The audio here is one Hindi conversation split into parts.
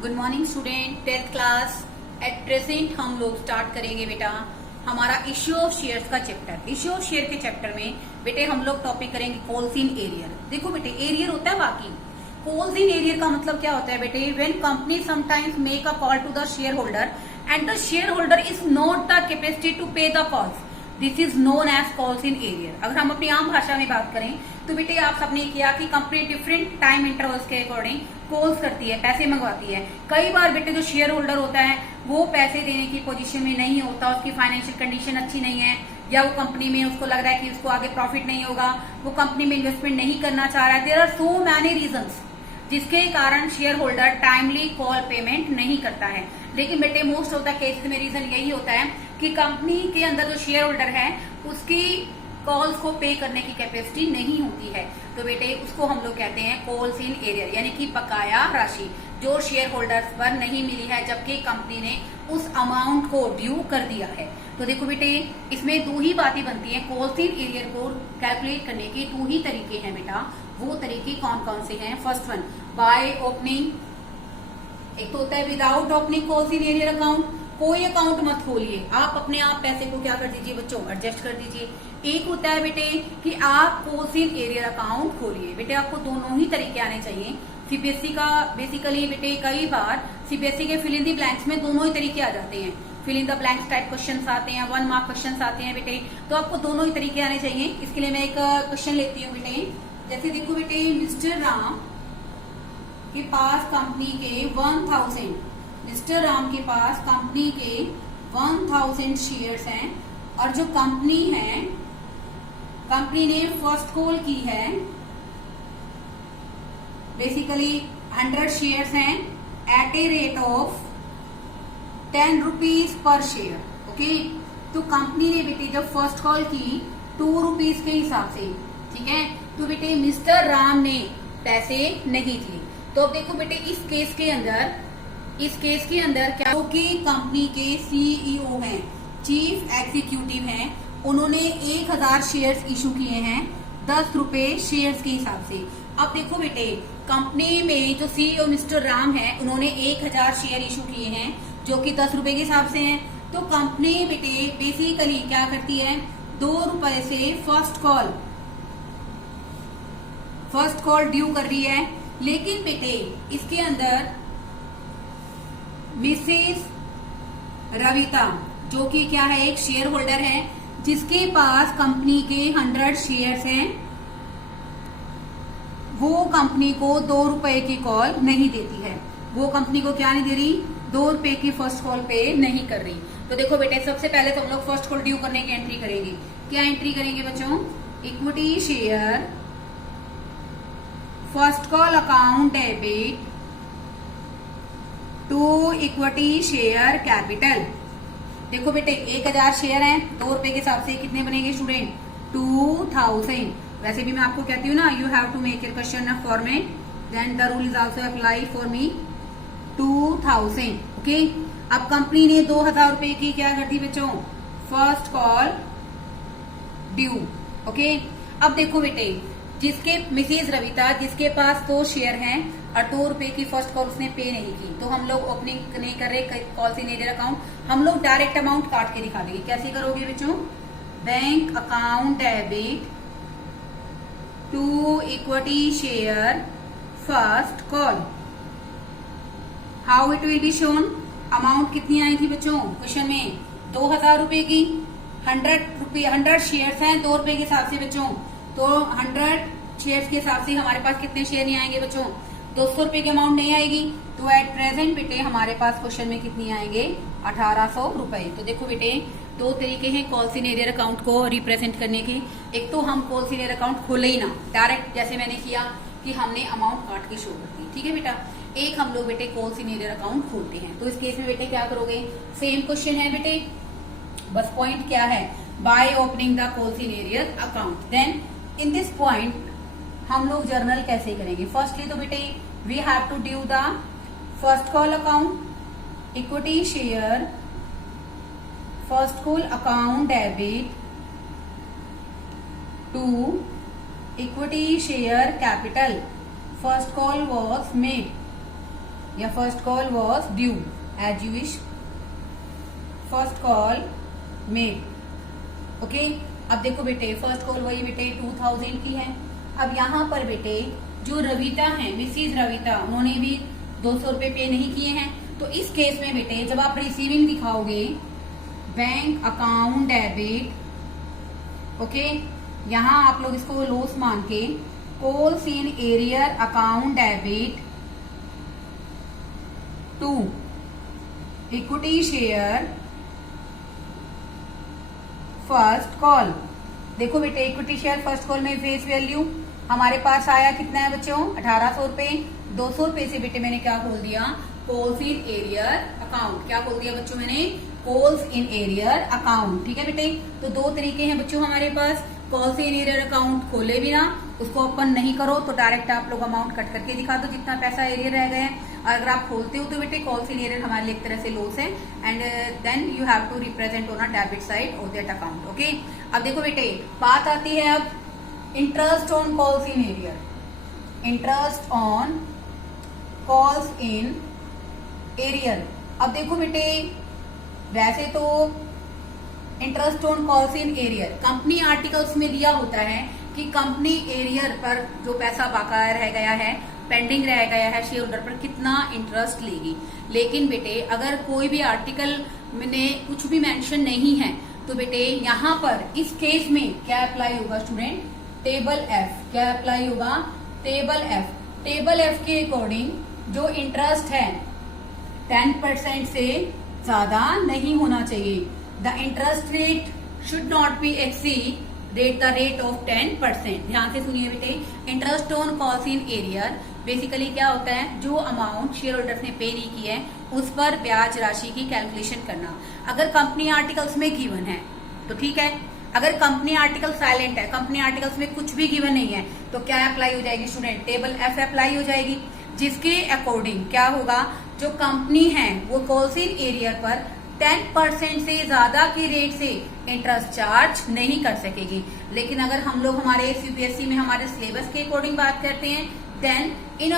Good morning student, 12th class. At present हम लोग स्टार्ट करेंगे बेटा हमारा इश्यू ऑफ शेयर्स का चैप्टर। इश्यू ऑफ शेयर के चैप्टर में बेटे हम लोग टॉपिक करेंगे कॉल्स इन एरियर। देखो बेटे, एरियर होता है बाकी, कॉल्स इन एरियर का मतलब क्या होता है बेटे? When company sometimes make a call to the shareholder and the shareholder is not the capacity to pay the calls, this is known as calls in arrear. अगर हम अपनी आम भाषा में बात करें तो बेटे आप सबने किया कि कंपनी डिफरेंट टाइम इंटरवल्स के अकॉर्डिंग कॉल्स करती है, पैसे मंगवाती है। कई बार बेटे जो शेयर होल्डर होता है वो पैसे देने की पोजीशन में नहीं होता, उसकी फाइनेंशियल कंडीशन अच्छी नहीं है, या वो कंपनी में उसको लग रहा है कि उसको आगे प्रॉफिट नहीं होगा, वो कंपनी में इन्वेस्टमेंट नहीं करना चाह रहा है। There are so many reasons जिसके कारण shareholder timely call payment नहीं करता है। लेकिन बेटे मोस्ट ऑफ द केसेस में रीजन यही होता है कि कंपनी के अंदर जो शेयर होल्डर है उसकी कॉल्स को पे करने की कैपेसिटी नहीं होती है। तो बेटे उसको हम लोग कहते हैं कॉल्स इन एरियर, यानी कि बकाया राशि जो शेयर होल्डर्स पर नहीं मिली है जबकि कंपनी ने उस अमाउंट को ड्यू कर दिया है। तो देखो बेटे इसमें दो ही बातें बनती हैं कॉल्स इन एरियर को कैलकुलेट करने के। दो ही तरीके हैं बेटा। वो तरीके कौन कौन से हैं? फर्स्ट वन बाय ओपनिंग, एक तो होता है without opening calls in arrear account. कोई अकाउंट मत खोलिए, आप अपने आप पैसे को क्या कर दीजिए बच्चों, एडजस्ट कर दीजिए। एक होता है बेटे कि आप कॉल्स इन एरियर अकाउंट खोलिए। बेटे आपको दोनों ही तरीके आने चाहिए। सीबीएसई का बेसिकली बेटे कई बार सीबीएसई के फिल इन द ब्लैंक्स में दोनों ही तरीके आ जाते हैं। Fill in the blanks type question आते हैं, 1 मार्क क्वेश्चन आते हैं बेटे, तो आपको दोनों ही तरीके आने चाहिए। इसके लिए मैं एक क्वेश्चन लेती हूँ बेटे। जैसे देखो बेटे, मिस्टर राम के पास कंपनी के 1000, मिस्टर राम के पास कंपनी के 1000 शेयर्स हैं और जो कंपनी है, कंपनी ने फर्स्ट कॉल की है, बेसिकली 100 शेयर्स हैं at a rate of 10 rupees per share. Okay, तो कंपनी ने बेटे जब फर्स्ट कॉल की 2 रुपीज के हिसाब से, ठीक है, तो बेटे मिस्टर राम ने पैसे नहीं दिए। तो अब देखो बेटे इस केस के अंदर क्या कि कंपनी के सीईओ हैं, चीफ एग्जीक्यूटिव हैं, उन्होंने 1000 शेयर्स इशू किए हैं 10 रुपए शेयर्स के हिसाब से। अब देखो बेटे कंपनी में जो सीईओ मिस्टर राम है उन्होंने 1000 शेयर इशू किए हैं जो कि 10 रुपए के हिसाब से हैं। तो कंपनी बेटे बेसिकली क्या करती है, 2 रुपए से फर्स्ट कॉल ड्यू कर रही है। लेकिन बेटे इसके अंदर मिसेस रविता जो कि क्या है, एक शेयर होल्डर है जिसके पास कंपनी के 100 शेयर्स हैं, वो कंपनी को 2 रुपए की कॉल नहीं देती है। वो कंपनी को क्या नहीं दे रही, 2 रुपए की फर्स्ट कॉल पे नहीं कर रही। तो देखो बेटे सबसे पहले तो हम लोग फर्स्ट कॉल ड्यू करने की एंट्री करेंगे। क्या एंट्री करेंगे बच्चों? Equity share first call account debit to equity share capital. देखो बेटे 1000 शेयर हैं, 2 रुपए के हिसाब से कितने बनेंगे स्टूडेंट? 2000। वैसे भी मैं आपको कहती हूँ ना, you have to make your question format, then the rule is also apply for me. 2000। Okay, अब कंपनी ने 2000 रुपए की क्या कर दी बच्चों, फर्स्ट कॉल ड्यू। ओके, अब देखो बेटे जिसके मिसेज रविता जिसके पास 2 शेयर हैं और 2 रुपए की फर्स्ट कॉल उसने पे नहीं की, तो हम लोग ओपनिंग नहीं कर रहे कॉल्स इन एरियर अकाउंट, हम लोग डायरेक्ट अमाउंट काट के दिखा देंगे। कैसे करोगे बच्चों? Bank account debit to equity share first call. How it will be shown? Amount कितनी आई थी बच्चों क्वेश्चन में? 2000 रुपए की। 100 शेयर्स हैं 2 रुपए के हिसाब से बच्चों, तो 100 शेयर्स के हिसाब से हमारे पास कितने शेयर नहीं आएंगे बच्चों? 200 रुपए की अमाउंट नहीं आएगी। तो एट प्रेजेंट बेटे हमारे पास क्वेश्चन में कितनी आएंगे? 1800 रुपए। तो देखो बेटे 2 तरीके हैं कॉल्स इन एरियर अकाउंट को रिप्रेजेंट करने की। एक तो हम कॉल्स इन एरियर अकाउंट खोले ही ना, डायरेक्ट जैसे मैंने किया कि हमने अमाउंट काट के शो कर दी, ठीक है बेटा। एक हम लोग बेटे कॉल्स इन एरियर अकाउंट खोलते हैं। तो इस केस में बेटे क्या करोगे? सेम क्वेश्चन है बेटे, बस पॉइंट क्या है, by opening the calls in arrear account. Then in this point हम लोग जर्नल कैसे करेंगे? फर्स्टली तो बेटे we have to due the first call account equity share first call account debit to equity share capital, first call was made, या first call was due as you wish, first call made. Okay, अब देखो बेटे फर्स्ट कॉल वही बेटे 2000 की है। अब यहाँ पर बेटे जो रविता है, मिसिज रविता, उन्होंने भी 200 रुपए पे नहीं किए हैं। तो इस केस में बेटे जब आप रिसीविंग दिखाओगे बैंक अकाउंट डेबिट, ओके, यहाँ आप लोग इसको लॉस मान के calls in arrear account debit to equity share first call. देखो बेटे इक्विटी शेयर फर्स्ट कॉल में फेस वैल्यू हमारे पास आया कितना है बच्चों, 1800 रुपए। 200 रुपए से बेटे मैंने क्या खोल दिया, कॉल्स इन एरियर अकाउंट। क्या खोल दिया बच्चों मैंने, कॉल्स इन एरियर अकाउंट। ठीक है बेटे, तो दो तरीके हैं बच्चों हमारे पास। कॉल्स इन एरियर अकाउंट खोले बिना उसको ओपन नहीं करो तो डायरेक्ट आप लोग अमाउंट कट करके दिखा दो जितना पैसा एरियर रह गए हैं। और अगर आप खोलते हो तो बेटे कॉल्स इन एरियर हमारे लिए एक तरह से लॉस है, and then you have to represent on a debit side of that account. Okay, अब देखो बेटे बात आती है अब interest on calls in arrear. Interest on calls in arrear. अब देखो बेटे वैसे तो interest on calls in arrear company articles में दिया होता है कि कंपनी एरियर पर जो पैसा बकाया रह गया है, पेंडिंग रह गया है शेयर होल्डर पर, कितना इंटरेस्ट लेगी। लेकिन बेटे अगर कोई भी आर्टिकल में कुछ भी मेंशन नहीं है तो बेटे यहाँ पर इस केस में क्या अप्लाई होगा स्टूडेंट, टेबल एफ। क्या अप्लाई होगा, टेबल एफ। टेबल एफ के अकॉर्डिंग जो इंटरेस्ट है 10% से ज्यादा नहीं होना चाहिए। The interest rate should not be exceed the rate of 10%। ध्यान से सुनिए बेटे, interest on calls in arrear basically क्या होता है, जो अमाउंट शेयर होल्डर्स ने पे नहीं की है उस पर ब्याज राशि की कैलकुलेशन करना। अगर कंपनी आर्टिकल्स में गिवन है तो ठीक है, अगर कंपनी आर्टिकल साइलेंट है, कंपनी आर्टिकल्स में कुछ भी गिवन नहीं है, तो क्या अप्लाई हो जाएगी स्टूडेंट, टेबल एफ अप्लाई हो जाएगी। जिसके अकॉर्डिंग क्या होगा, जो कंपनी है वो कॉल्स इन एरियर पर 10% से ज्यादा के रेट से इंटरेस्ट चार्ज नहीं कर सकेगी। लेकिन अगर हम लोग हमारे सीपीएससी में हमारे सिलेबस के अकॉर्डिंग बात करते हैं, then in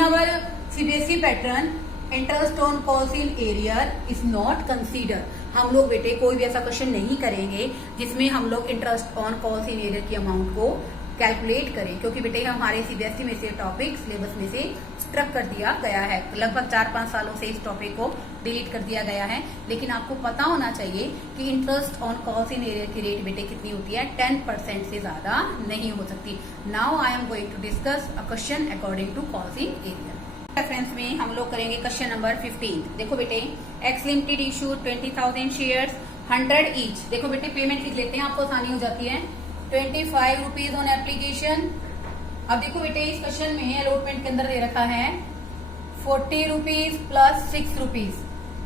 our CBSE pattern interest on calls in arrear is not consider. हम लोग बेटे कोई भी ऐसा क्वेश्चन नहीं करेंगे जिसमें हम लोग interest on calls in arrear की अमाउंट को कैलकुलेट करें, क्योंकि बेटे हमारे सीबीएसई में से टॉपिक सिलेबस में से स्ट्रक कर दिया गया है। लगभग 4-5 सालों से इस टॉपिक को डिलीट कर दिया गया है। लेकिन आपको पता होना चाहिए कि interest on calls in arrear की रेट बेटे कितनी होती है, 10% से ज्यादा नहीं हो सकती। Now I am going to discuss a question according to calls in arrear. Reference में हम लोग करेंगे क्वेश्चन नंबर 15। देखो बेटे X limited issue 20,000 shares 100 each. देखो बेटे पेमेंट लिख लेते हैं, आपको आसानी हो जाती है। 25 रुपीज ऑन एप्लीकेशन। अब देखो बेटे इस क्वेश्चन में अलॉटमेंट के अंदर दे रखा है 40 rupees plus 6 rupees.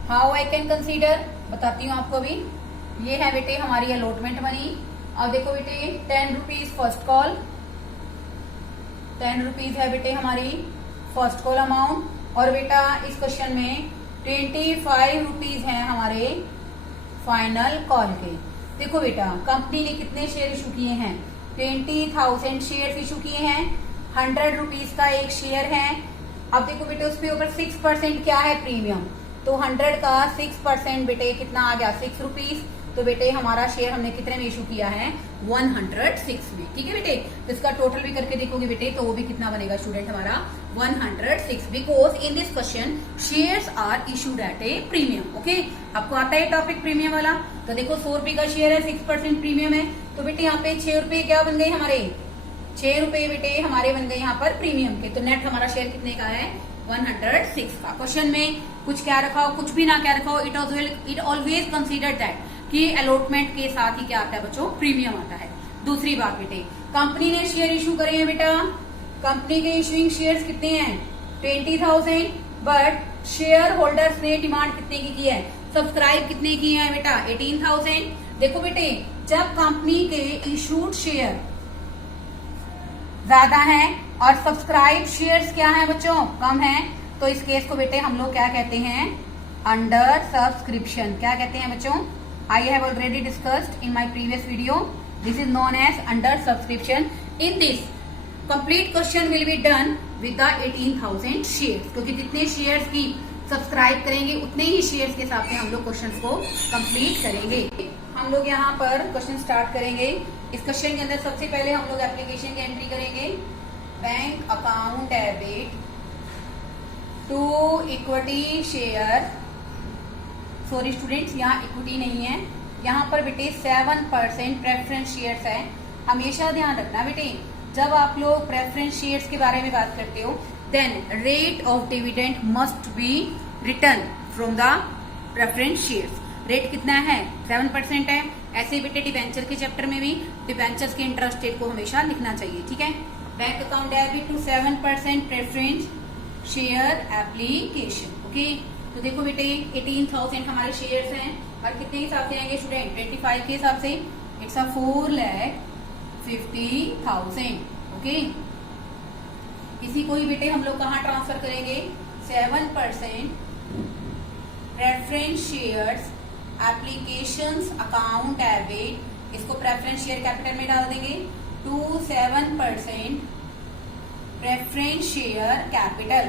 How I can consider, बताती हूँ आपको अभी। ये है बेटे हमारी अलॉटमेंट मनी। अब देखो बेटे 10 रुपीज फर्स्ट कॉल, 10 रुपीज है बेटे हमारी फर्स्ट कॉल अमाउंट। और बेटा इस क्वेश्चन में 25 रुपीज है हमारे फाइनल कॉल के। देखो बेटा कंपनी ने कितने शेयर इशू किए हैं, 20,000 शेयर इशू किए हैं, 100 रुपीज का एक शेयर है। अब देखो बेटे उस पे ऊपर 6% क्या है, प्रीमियम। तो 100 का 6% बेटे कितना आ गया, 6 रुपीज। तो बेटे हमारा शेयर हमने कितने में इशू किया है, 106 में। ठीक है बेटे, तो इसका टोटल भी करके देखोगे बेटे तो वो भी कितना बनेगा स्टूडेंट हमारा 106, because in this question shares are issued at a premium. Okay, आपको आता है टॉपिक प्रीमियम वाला। तो देखो 100 रुपए का शेयर है, 6% प्रीमियम है, तो बेटे यहाँ पे 6 रुपए क्या बन गए हमारे, 6 रुपए बेटे हमारे बन गए यहाँ पर प्रीमियम के। तो नेट हमारा शेयर कितने का है, 106 का। क्वेश्चन में कुछ क्या रखा हो, कुछ भी ना क्या रखा हो, इट ऑलवेज कंसीडर दैट कि अलॉटमेंट के साथ ही क्या आता है बच्चों, प्रीमियम आता है। दूसरी बात बेटे कंपनी ने शेयर इशू करे हैं बेटा, कंपनी के इशूइंग शेयर्स कितने हैं 20,000, बट शेयर होल्डर्स ने डिमांड कितने की है, सब्सक्राइब कितने की है बेटा 18,000। देखो बेटे जब कंपनी के इशूड शेयर ज्यादा है और सब्सक्राइब शेयर्स क्या है बच्चों, कम है, तो इस केस को बेटे हम लोग क्या कहते हैं, अंडर सब्सक्रिप्शन। क्या कहते हैं बच्चों, I have already discussed in my previous video. This is known as under subscription. In this, complete question will be done with the 18,000 shares, क्योंकि जितने शेयर्स की सब्सक्राइब करेंगे उतने ही शेयर्स के हिसाब से हम लोग क्वेश्चन को कंप्लीट करेंगे। हम लोग यहाँ पर क्वेश्चन स्टार्ट करेंगे। इस क्वेश्चन के अंदर सबसे पहले हम लोग एप्लीकेशन की एंट्री करेंगे। Bank account debit to equity share, sorry students यहाँ इक्विटी नहीं है, यहाँ पर बेटे 7% प्रेफरेंस शेयर्स है। हमेशा ध्यान रखना बेटे, जब आप लोग प्रेफरेंस शेयर्स के बारे में बात करते हो then rate of dividend must be return from the preference shares. Rate कितना है? 7% है। ऐसे बेटे डिबेंचर के चैप्टर में भी डिबेंचर्स के इंटरेस्ट रेट को हमेशा लिखना चाहिए, ठीक है। Bank account debit to 7% preference share application, okay. तो देखो बेटे 18,000 हमारे शेयर्स हैं और कितने के हिसाब से आएंगे स्टूडेंट? 25 के हिसाब से। It's a 4,50,000, okay. इसी को ही बेटे हम लोग कहाँ ट्रांसफर करेंगे? 7% preference shares applications account debit, इसको प्रेफरेंस शेयर कैपिटल में डाल देंगे टू 7% प्रेफरेंस शेयर कैपिटल।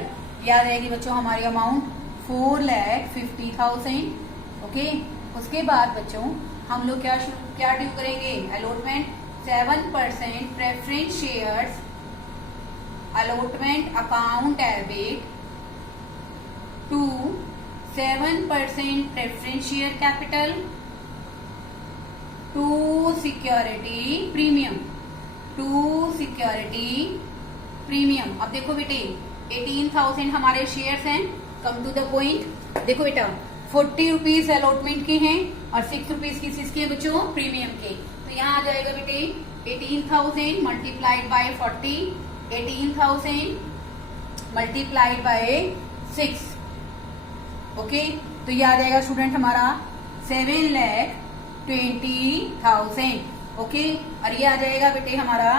याद रहेगी बच्चों हमारी अमाउंट 4,50,000, ओके। उसके बाद बच्चों हम लोग क्या ड्यू करेंगे? Allotment 7% preference shares allotment account debit to 7% preference share capital to security premium, to security premium. अब देखो बेटे 18,000 हमारे शेयर्स हैं। कम टू द पॉइंट, देखो बेटा 40 रुपीज अलॉटमेंट के हैं और 6 रुपीज किसके हैं बच्चों? प्रीमियम के। तो यहाँ आ जाएगा बेटे 18,000 multiplied by 40, 18,000 multiplied by 6, okay. तो ये आ जाएगा स्टूडेंट हमारा 7,20,000, ओके। और ये आ जाएगा बेटे हमारा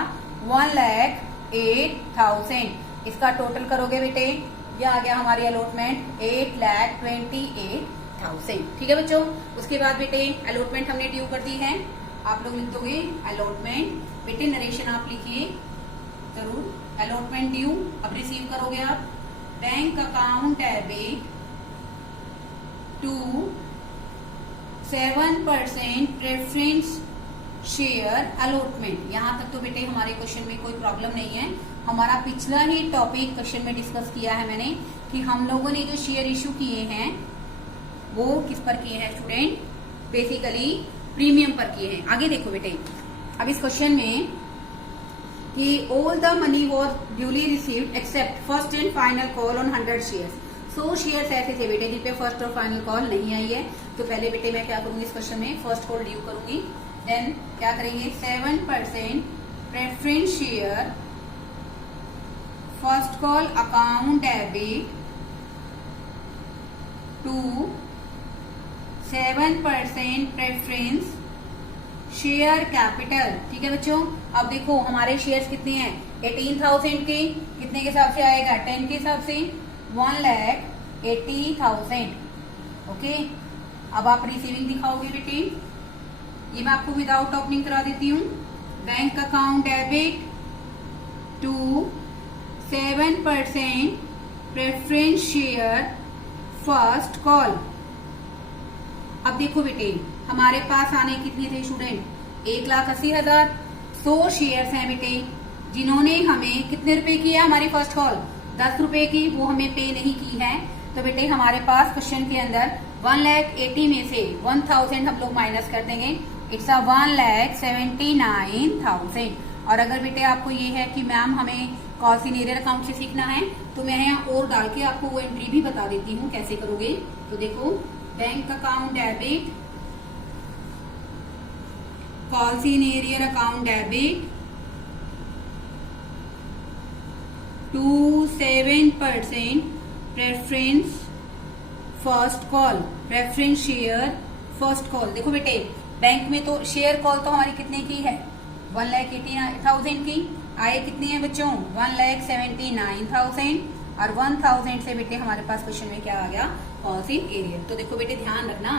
1,08,000। इसका टोटल करोगे बेटे, ये आ गया हमारी अलॉटमेंट 8,28,000, ठीक है बच्चों। उसके बाद बेटे अलॉटमेंट हमने ड्यू कर दी है, आप लोग लिख दोगे अलॉटमेंट। बेटे नरेशन आप लिखिए जरूर। अलॉटमेंट ड्यू अब रिसीव करोगे आप। Bank account debit to 7% preference share allotment. यहाँ तक तो बेटे हमारे क्वेश्चन में कोई प्रॉब्लम नहीं है। हमारा पिछला ही टॉपिक क्वेश्चन में डिस्कस किया है मैंने कि हम लोगों ने जो शेयर इशू किए हैं वो किस पर किए हैं स्टूडेंट? बेसिकली प्रीमियम पर किए हैं। आगे देखो बेटे अब इस क्वेश्चन में कि all the money was duly received accept first and final call on 100 shares. 100 shares ऐसे थे बेटे जिन पे फर्स्ट और फाइनल कॉल नहीं आई है। तो पहले बेटे मैं क्या करूंगी इस क्वेश्चन में? फर्स्ट कॉल ड्यू करूंगी, देन क्या करेंगे 7% preference share first call account debit to 7% preference share capital, ठीक है बच्चों। अब देखो हमारे शेयर्स कितने हैं? 18,000 के, कितने के हिसाब से आएगा? 10 के हिसाब से 1,80,000, ओके। अब आप रिसीविंग दिखाओगे बेटे, ये मैं आपको विदाउट ओपनिंग करा देती हूँ। Bank account debit to 7% preference share first call. अब देखो बेटे हमारे पास आने कितने थे स्टूडेंट? 1,80,000। 100 शेयर्स हैं बेटे जिन्होंने हमें कितने रुपए की है हमारी फर्स्ट कॉल? 10 रुपए की, वो हमें पे नहीं की है। तो बेटे हमारे पास क्वेश्चन के अंदर 1,80,000 में से 1,000 हम लोग माइनस कर देंगे, इट्स अ 1,79,000। और अगर बेटे आपको ये है कि मैम हमें कॉस्ट इन एरियर अकाउंट से सीखना है तो मैं यहाँ और डाल के आपको वो एंट्री भी बता देती हूँ कैसे करोगे। तो देखो बैंक अकाउंट डेबिट कॉस्ट in arrear account debit to 7% preference first call, preference share first call. देखो बेटे बैंक में तो शेयर कॉल तो हमारी कितने की है? 1,80,000 की। आए कितनी है बच्चों? 1,79,000। और 1,000 से बेटे हमारे पास क्वेश्चन में क्या आ गया? Cost in arrear. तो देखो बेटे ध्यान रखना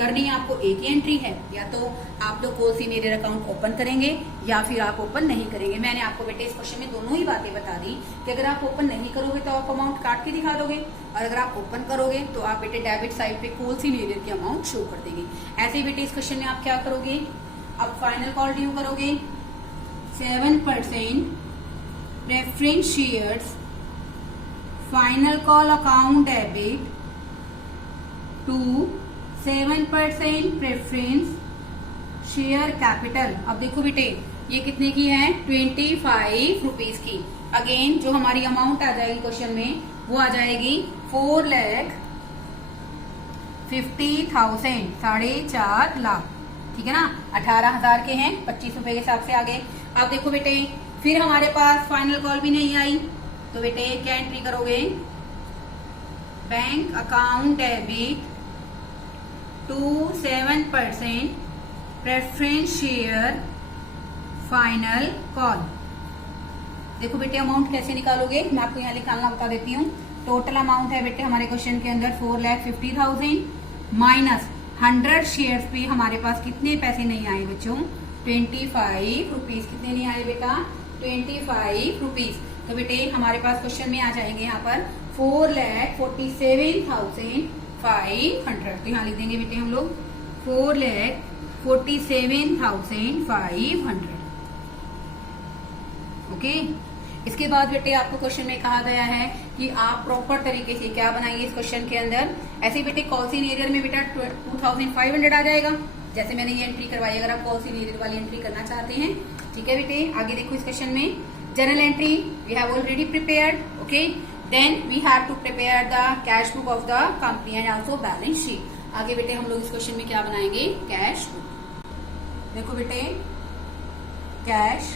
करनी आपको एक ही एंट्री है, या तो आप लोग कोल सीन एरियर अकाउंट ओपन करेंगे या फिर आप ओपन नहीं करेंगे। मैंने आपको बेटे इस क्वेश्चन में दोनों ही बातें बता दी कि अगर आप ओपन नहीं करोगे तो आप अमाउंट काट के दिखा दोगे, और अगर आप ओपन करोगे तो आप बेटे डेबिट साइड पे कोल सीन एरियर की अमाउंट शो कर देंगे। ऐसे ही बेटे इस क्वेश्चन में आप क्या करोगे, अब फाइनल कॉल ड्यू करोगे 7% preference shares final call account debit to 7% preference share capital. अब देखो बेटे ये कितने की है, 25 रुपीज की। अगेन जो हमारी अमाउंट आ जाएगी क्वेश्चन में वो आ जाएगी 4,50,000, 4.5 लाख, ठीक है ना। 18,000 के हैं, 25 रुपए के हिसाब से आ गए। अब देखो बेटे फिर हमारे पास फाइनल कॉल भी नहीं आई, तो बेटे क्या एंट्री करोगे, bank account debit to 7% preference share final call. देखो बेटे अमाउंट कैसे निकालोगे, मैं आपको यहाँ निकालना बता देती हूँ। टोटल अमाउंट है बेटे हमारे क्वेश्चन के अंदर 4,50,000 माइनस 100 शेयर्स पे हमारे पास कितने पैसे नहीं आए बच्चों, 25 रुपीज। कितने नहीं आए बेटा, 25 रुपीज। तो बेटे हमारे पास क्वेश्चन में आ जाएंगे यहाँ पर 4,47,500। तो यहाँ लिख देंगे बेटे हम लोग 4,47,500। ओके। इसके बाद बेटे आपको क्वेश्चन में कहा गया है कि आप प्रॉपर तरीके से क्या बनाएंगे इस क्वेश्चन के अंदर। ऐसे बेटे कॉल सीन एरियर में बेटा 2,500 आ जाएगा, जैसे मैंने ये एंट्री करवाई। अगर आप कॉल सीन एरियर वाली एंट्री करना चाहते हैं, ठीक है बेटे। आगे देखो इस क्वेश्चन में journal entry we have already prepared, okay. Then we have to prepare the cash book of the company and also balance sheet. आगे बेटे हम लोग इस क्वेश्चन में क्या बनाएंगे, कैश बुक। देखो बेटे कैश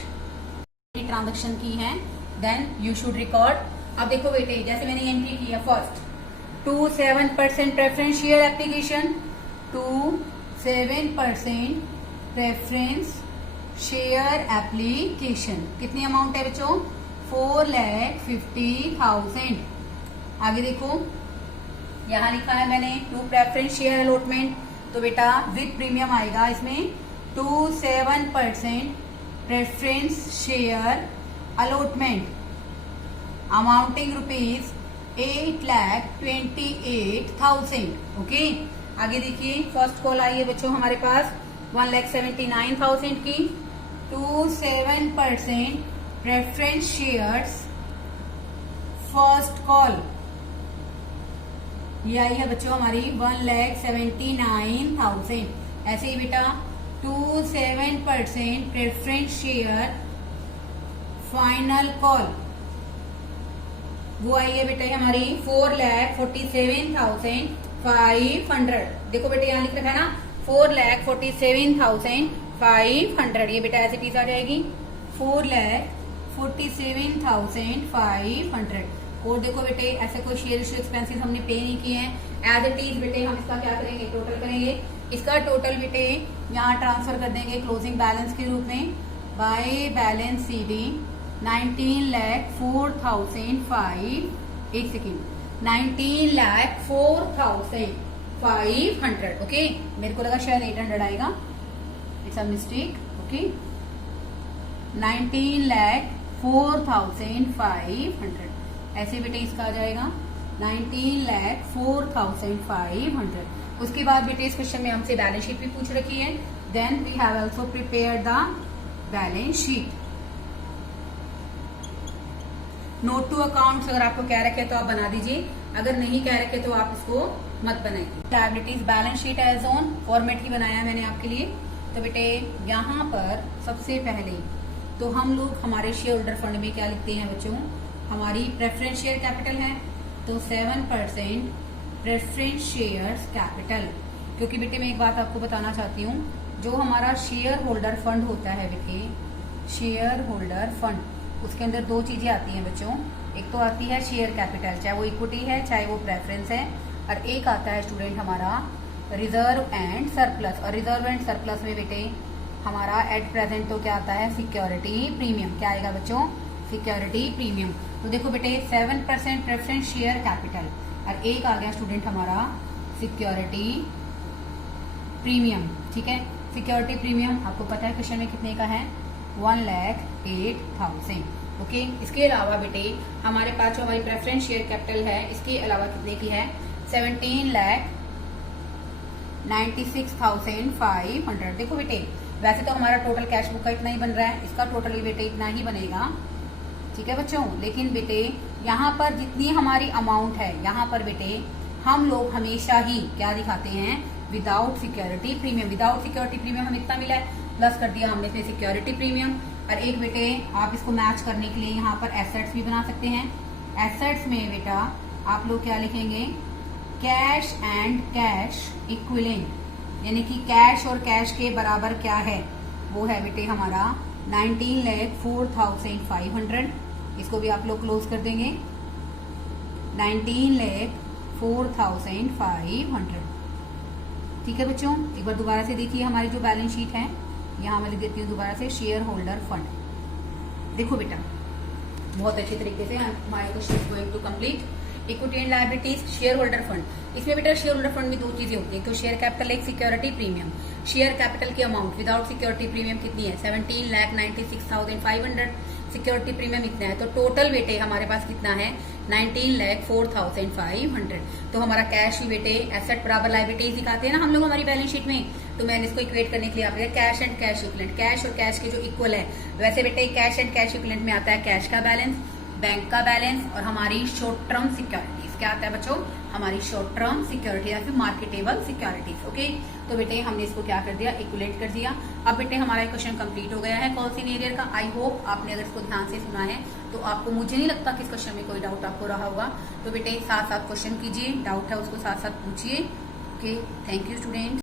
ट्रांजेक्शन की है, देन यू शुड रिकॉर्ड। अब देखो बेटे जैसे मैंने एंट्री की है first to 7% preference share application, to 7% preference share application. कितनी अमाउंट है बच्चों, 4,50,000। आगे देखो यहाँ लिखा है मैंने टू प्रेफरेंस शेयर अलॉटमेंट, तो बेटा विद प्रीमियम आएगा इसमें। To 7% preference share allotment amounting rupees 8,28,000। Okay. आगे देखिए फर्स्ट कॉल आई है बच्चों हमारे पास 1,79,000 की, to 7% preference shares first call, ये आई है बच्चों हमारी 1,79,000। ऐसे ही बेटा to 7% preference share final call, वो आई है बेटा हमारी 4,47,500। देखो बेटे यहाँ लिख रखा है ना 4,47,500, ये बेटा ऐसे चीज आ जाएगी 4,47,500। और देखो बेटे ऐसे कोई शेयर इशू एक्सपेंसेस हमने पे नहीं किए हैं, एज इट इज बेटे हम इसका क्या करेंगे, टोटल करेंगे। इसका टोटल बेटे यहाँ ट्रांसफर कर देंगे क्लोजिंग बैलेंस के रूप में बाय बैलेंस CD 19,04,500। एक सेकेंड, 19,04,500। ओके, मेरे को लगा शायद 800 आएगा, इट्स अ मिस्टेक। ओके, 19,04,500 ऐसे बेटे इसका आ जाएगा 19,04,500। उसके बाद बेटे इस क्वेश्चन में हमसे बैलेंस शीट भी पूछ रखी है। Then we have also prepare the balance sheet. Note to accounts अगर आपको कह रखे तो आप बना दीजिए, अगर नहीं कह रखे तो आप इसको मत बनाइए। Liabilities balance sheet as on format ही बनाया है मैंने आपके लिए। तो बेटे यहाँ पर सबसे पहले तो हम लोग हमारे शेयर होल्डर फंड में क्या लिखते हैं बच्चों, हमारी प्रेफरेंस शेयर कैपिटल है, तो 7% प्रेफरेंस शेयर्स कैपिटल। क्योंकि बेटे मैं एक बात आपको बताना चाहती हूँ, जो हमारा शेयर होल्डर फंड होता है बेटे, शेयर होल्डर फंड, उसके अंदर दो चीजें आती हैं बच्चों। एक तो आती है शेयर कैपिटल, चाहे वो इक्विटी है चाहे वो प्रेफरेंस है, और एक आता है स्टूडेंट हमारा रिजर्व एंड सरप्लस। और रिजर्व एंड सरप्लस में बेटे हमारा एट प्रेजेंट तो क्या आता है, सिक्योरिटी प्रीमियम। क्या आएगा बच्चों, सिक्योरिटी प्रीमियम। तो देखो बेटे 7% प्रेफरेंस शेयर कैपिटल और एक आ गया स्टूडेंट हमारा सिक्योरिटी प्रीमियम, ठीक है। सिक्योरिटी प्रीमियम आपको पता है क्वेश्चन में कितने का है, 1,08,000। ओके, इसके अलावा बेटे हमारे पास जो हमारी प्रेफरेंस शेयर कैपिटल है इसके अलावा कितने की है, 17,96,500। देखो बेटे वैसे तो हमारा टोटल कैश बुक का इतना ही बन रहा है, इसका टोटल भी बेटे इतना ही बनेगा, ठीक है बच्चों। लेकिन बेटे यहाँ पर जितनी हमारी अमाउंट है, यहाँ पर बेटे हम लोग हमेशा ही क्या दिखाते हैं, without security premium. Without security premium हमें इतना मिला है, प्लस कर दिया हमने इसमें सिक्योरिटी प्रीमियम। और एक बेटे आप इसको मैच करने के लिए यहाँ पर एसेट्स भी बना सकते हैं। एसेट्स में बेटा आप लोग क्या लिखेंगे, कैश एंड कैश इक्विवेलेंट, यानी कि कैश और कैश के बराबर क्या है, वो है बेटे हमारा 19,04,500। इसको भी आप लोग क्लोज कर देंगे, 19,04,500। ठीक है बच्चों, एक बार दोबारा से देखिए हमारी जो बैलेंस शीट है, यहाँ मैं लिख देती हूँ दोबारा से, शेयर होल्डर फंड। देखो बेटा बहुत अच्छे तरीके से हमारे question is going to complete. Equity and liabilities, shareholder fund. इसमें बेटा शेयर होल्डर फंड में दो चीजें होती है, तो शेयर कैपिटल एक, सिक्योरिटी प्रीमियम। शेयर कैपिटल की अमाउंट विदाउट सिक्योरिटी प्रीमियम कितनी है, 17,96,500। सिक्योरिटी प्रीमियम इतना है, तो टोटल बेटे हमारे पास कितना है, 19,04,500। तो हमारा कैश ही बेटे एसेट बराबर लायबिलिटीज दिखाते हैं ना हम लोग हमारी बैलेंस शीट में, तो मैंने इसको इक्वेट करने के लिए आप cash and cash equivalent, cash और कैश के जो इक्वल है। वैसे बेटे कैश एंड कैश इक्विवेलेंट में आता है कैश का बैलेंस, बैंक का बैलेंस और हमारी शॉर्ट टर्म सिक्योरिटीज। क्या आता है बच्चों, हमारी शॉर्ट टर्म सिक्योरिटी या फिर मार्केटेबल सिक्योरिटीज। ओके, तो बेटे हमने इसको क्या कर दिया, इक्विवेलेंट कर दिया। अब बेटे हमारा क्वेश्चन कंप्लीट हो गया है कॉल्सिन एरियर का। आई होप आपने अगर इसको ध्यान से सुना है तो आपको, मुझे नहीं लगता कि इस क्वेश्चन में कोई डाउट आपको रहा होगा। तो बेटे साथ साथ क्वेश्चन कीजिए, डाउट है उसको साथ साथ पूछिए। Okay, thank you student.